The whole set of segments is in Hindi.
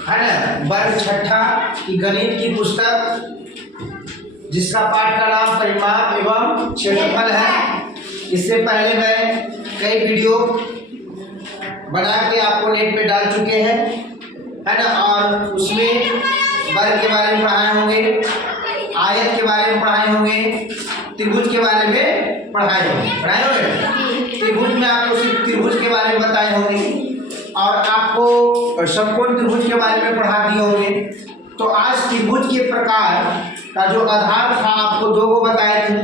है ना, वर्ग छठा की गणित की पुस्तक जिसका पाठ का नाम परिमाप एवं क्षेत्रफल है। इससे पहले मैं कई वीडियो बना के आपको नेट पे डाल चुके हैं, है ना, और उसमें वर्ग के बारे में पढ़ाए होंगे, आयत के बारे में पढ़ाए होंगे, त्रिभुज के बारे में पढ़ाए होंगे। त्रिभुज में आपको सिर्फ त्रिभुज के बारे में बताए होंगे और आपको समकोण त्रिभुज के बारे में पढ़ा दिए होंगे। तो आज त्रिभुज के प्रकार का जो आधार था आपको दो को बताए थे,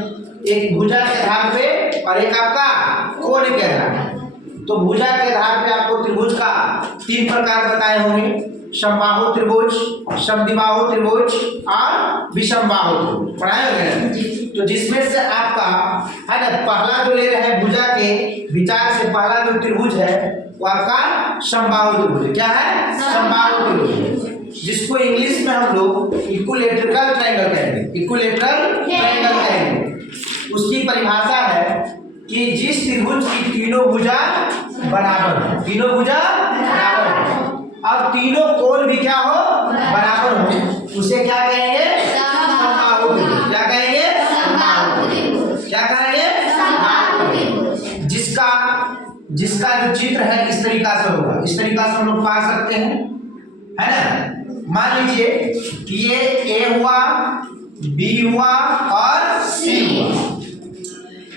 एक भुजा के आधार पे और एक आपका कोण के आधार पे। तो भुजा के आधार पे आपको त्रिभुज का 3 प्रकार बताए होंगे, समबाहु त्रिभुज, समद्विबाहु त्रिभुज और विषमबाहु त्रिभुज पढ़ाए होंगे। तो जिसमें से आपका है ना पहला जो ले रहे हैं भुजा के विचार से, पहला जो त्रिभुज है वो आपका समबाहु त्रिभुज। क्या है? समबाहु त्रिभुज, जिसको इंग्लिश में हम लोग इक्विलैटरल ट्रायंगल कहेंगे। इक्विलैटरल ट्रायंगल कहेंगे। उसकी परिभाषा है कि जिस त्रिभुज की तीनों भुजा बराबर हो, तीनों भुजा बराबर हो, अब तीनों कोण भी क्या हो? बराबर हो, उसे क्या कहेंगे? समबाहु त्रिभुज। क्या कहेंगे? समबाहु त्रिभुज। क्या कहेंगे? समबाहु त्रिभुज। जिसका जो चित्र है इस तरीका से होगा, इस तरीका से हम लोग पा सकते हैं, है ना। मान लीजिए कि ये ए हुआ, बी हुआ और सी हुआ।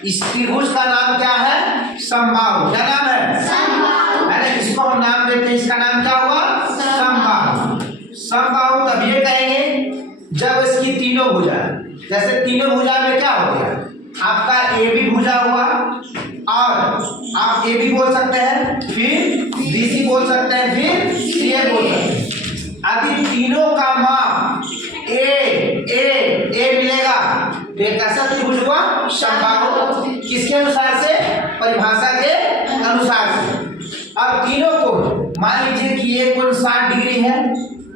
इस त्रिभुज का नाम क्या है? समबाहु। क्या नाम है? समबाहु। है ना, इसको हम नाम देते हैं, इसका नाम क्या हुआ? समबाहु। समबाहु तब ये कहेंगे जब इसकी तीनों भुजा, जैसे तीनों भुजा में क्या हो गया, आपका ए भी भुजा हुआ और आप ए भी बोल सकते हैं, फिर बी सी बोल सकते हैं, फिर सी ए बोल सकते हैं। यदि तीनों का माप ए ए ए मिलेगा तो एक कैसा त्रिभुज हुआ? समबाहु। किसके अनुसार से? परिभाषा के अनुसार से। अब तीनों कोण मान लीजिए कि ये कोण 60 डिग्री है,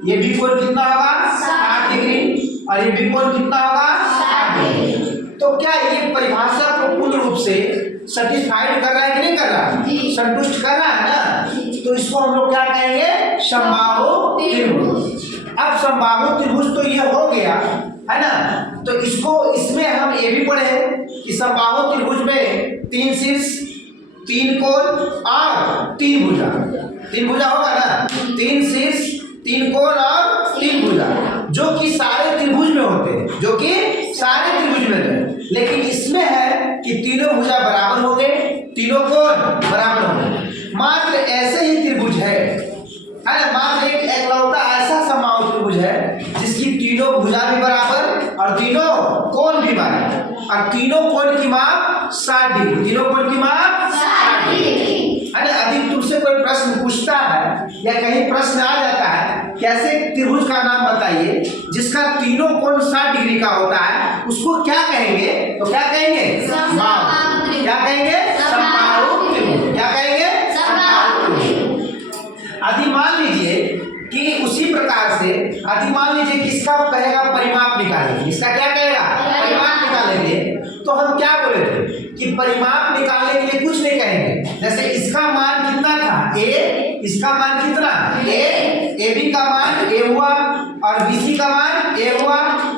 ये भी कोण कितना होगा? 60 डिग्री, और ये भी कोण कितना होगा? 60 डिग्री। तो क्या ये परिभाषा को पूर्ण रूप से सेटिस्फाइड कर रहा है कि नहीं कर रहा? संतुष्ट कर रहा है ना। तो इसको हम लोग क्या कहेंगे? समबाहु त्रिभुज। अब समबाहु त्रिभुज तो ये हो गया, है ना। तो इसको इसमें हम ये भी पढ़े कि समबाहु त्रिभुज में 3 शीर्ष, 3 कोण और 3 भुजा। 3 भुजा होगा ना, 3 शीर्ष, 3 कोण और 3 भुजा, जो कि सारे त्रिभुज में होते हैं, जो कि सारे त्रिभुज में है। लेकिन इसमें है कि तीनों भुजा बराबर होंगे, तीनों कोण बराबर होंगे। मात्र ऐसे ही त्रिभुज है ना, मात्र एक एकलौता ऐसा समबाहु त्रिभुज है जिसकी तीनों भुजा भी बराबर और तीनों कोण भी बराबर, और तीनों कोण की माप 60 डिग्री। तीनों कोण की माप 60 डिग्री, है ना। यदि तुमसे कोई प्रश्न पूछता है या कहीं प्रश्न आ जाता है, कैसे त्रिभुज का नाम बताइए जिसका तीनों कोण 60 डिग्री का होता है, उसको क्या कहेंगे? तो क्या कहेंगे? समबाहु। क्या कहेंगे? समबाहु त्रिभुज। क्या कहेंगे? समबाहु त्रिभुज। यदि मान लीजिए कि उसी प्रकार से यदि मान लीजिए किसका कहेगा परिमाप निकालेंगे, इसका क्या कहेगा? परिमाप निकालेंगे। तो हम क्या बोले थे कि परिमाप निकालने के लिए कुछ नहीं कहेंगे। जैसे इसका मान कितना था? ए, इसका मान कितना? ए बी का मान ए हुआ और बी सी का मान ए हुआ,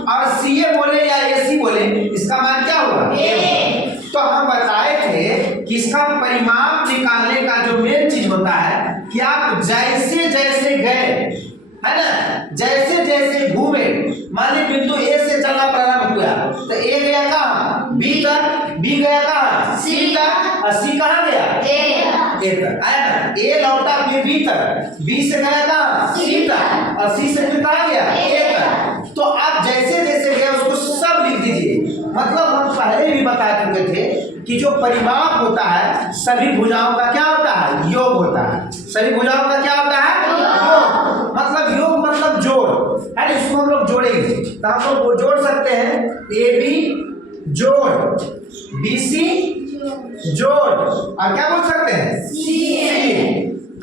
और सी ए बोले या ए सी बोले, इसका मान क्या हुआ? ए। तो हम बताए थे कि इसका परिमाप निकालने का जो मेन चीज होता है कि आप जैसे जैसे गए, है ना, जैसे जैसे घूमे, मान लीजिए बिंदु ए से चलना प्रारंभ हुआ तो ए गया कहाँ? बी तक, बी गया कहाँ? सी तक, और सी कहाँ गया? ए तक आया ना। ए लौटा फिर बी तक, बी से गया कहाँ? सी तक, और सी से फिर कहाँ गया? ए तक। तो आप जैसे जैसे गए उसको सब लिख दीजिए। मतलब हम पहले भी बता चुके थे कि जो परिमाप होता है सभी भुजाओं का क्या होता है? योग होता है। सभी भुजाओं का क्या होता है? योग। मतलब योग मतलब जोड़, है ना। इसको हम लोग जोड़ेंगे तो हम लोग वो जोड़ सकते हैं, ए बी जोड़, बी सी जोड़, और क्या बोल सकते हैं? सी।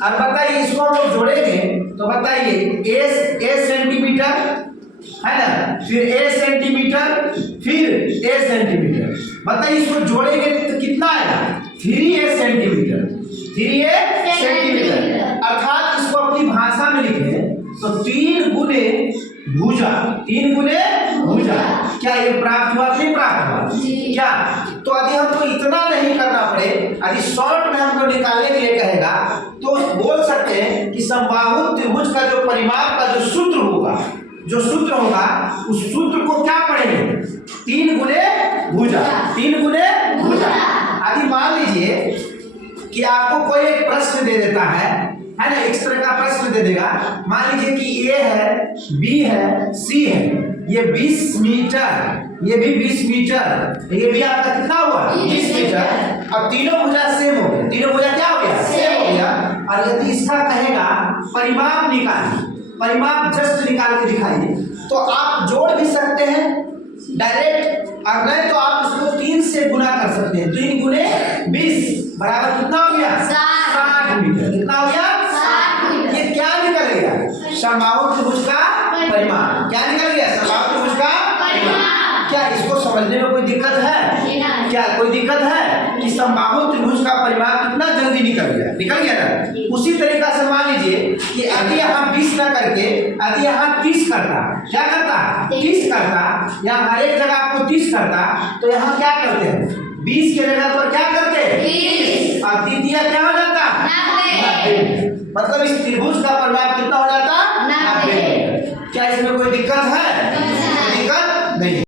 अब बताइए इसको हम लोग जोड़ेंगे तो बताइए ए सेंटीमीटर, है ना, फिर ए सेंटीमीटर, फिर ए सेंटीमीटर। बताइए इसको जोड़ेंगे तो कितना आएगा? 3a centimetre, 3a centimetre. अर्थात इसको अपनी भाषा में लिखें तो 3 गुने भुजा, 3 गुने भुजा, क्या ये प्राप्त हुआ कि नहीं प्राप्त हुआ? क्या? तो यदि हमको इतना नहीं करना पड़े, यदि शॉर्ट में हमको निकालने के लिए कहेगा तो बोल सकते हैं कि समबाहु त्रिभुज का जो परिमाप का जो सूत्र होगा, उस सूत्र को क्या पढ़ेंगे? 3 गुने भुजा, 3 गुने भुजा। यदि मान लीजिए कि आपको कोई एक प्रश्न दे देता है ना, इस तरह का प्रश्न दे देगा, मान लीजिए कि ए है, बी है, सी है, ये 20 मीटर, ये भी 20 मीटर, ये भी आपका कितना हुआ? 20 मीटर। अब तीनों भुजा सेम हो गया, तीनों भुजा क्या हो गया? सेम हो गया। और यदि इसका कहेगा परिमाप निकालिए, परिमाप जस्ट निकाल के दिखाइए, तो आप जोड़ भी सकते हैं डायरेक्ट, और नहीं तो आप इसको 3 से गुना कर सकते हैं। 3 गुने 20 बराबर कितना हो गया? 60 मीटर। कितना हो गया? 60 मीटर। ये क्या निकल गया? समबाहु त्रिभुज का परिमाप। क्या निकल गया? समबाहु त्रिभुज का परिमाप। क्या इसको समझने में कोई दिक्कत है? क्या कोई दिक्कत है कि समबाहु त्रिभुज का परिमाप कितना जल्दी निकल गया? निकल गया ना? उसी तरीका से मान लीजिए कि यदि यहाँ 20 ना करके यदि यहाँ 30 करता, क्या करता? 30 करता, यहाँ हर एक जगह आपको 30 करता, तो यहाँ क्या करते हैं? 20 के जगह पर क्या करते? 20। और तृतीया क्या हो जाता? 90। मतलब इस त्रिभुज का परिमाप कितना हो जाता? 90। क्या इसमें कोई दिक्कत है? दिक्कत नहीं।